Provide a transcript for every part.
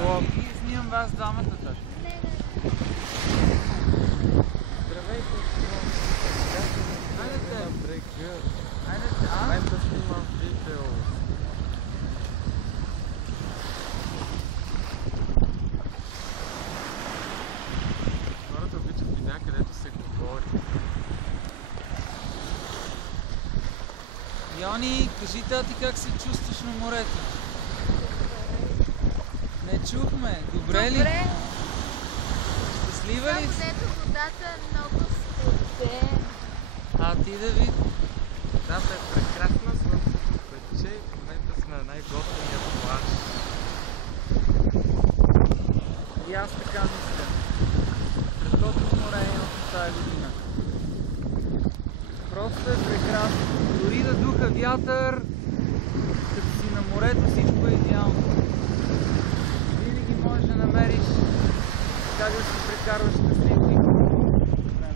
И снимам вас двамата така. Здравейте, Хайде на брега. Хайде, В момента снимам видео. Хората обичат видеа, където се говори. Йони, кажи тати как се чувстваш на морето? Не чухме. Добре ли? Добре. Щастлива ли Само си? дето водата е много студена. А ти, Давид? Водата е прекрасна, слънцето пече и в момента сме на най-готвения плаж. И аз така мисля. Страхотно море имам тази година. Просто е прекрасно. Дори да духа вятър, като си на морето, всичко е идеално. Винаги можеш да намериш как да си прекарваш щастливо и време.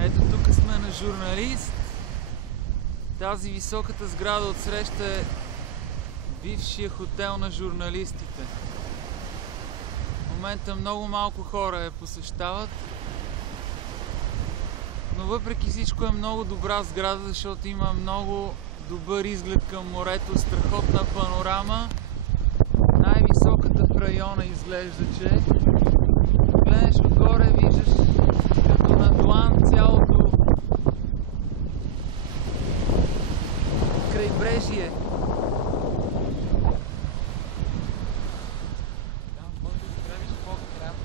Ето тук сме на Журналист. Тази високата сграда отсреща е бившия хотел на журналистите. В момента много малко хора я посещават. Но въпреки всичко е много добра сграда, защото има много добър изглед към морето, страхотна панорама. Най-високата в района изглежда, че е. Гледаш отгоре, виждаш като на длан цялото крайбрежие. Там може да изправиш по-кратко.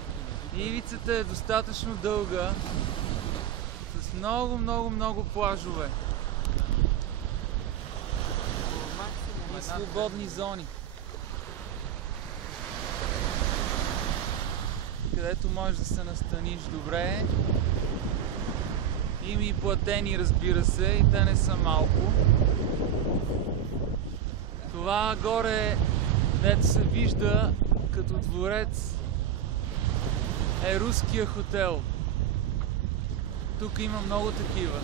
Ивицата е достатъчно дълга, с много плажове Максимум и една свободни зони, където можеш да се настаниш добре. Има и платени, разбира се, и те не са малко. Това горе, дето се вижда като дворец, е руския хотел. Тук има много такива.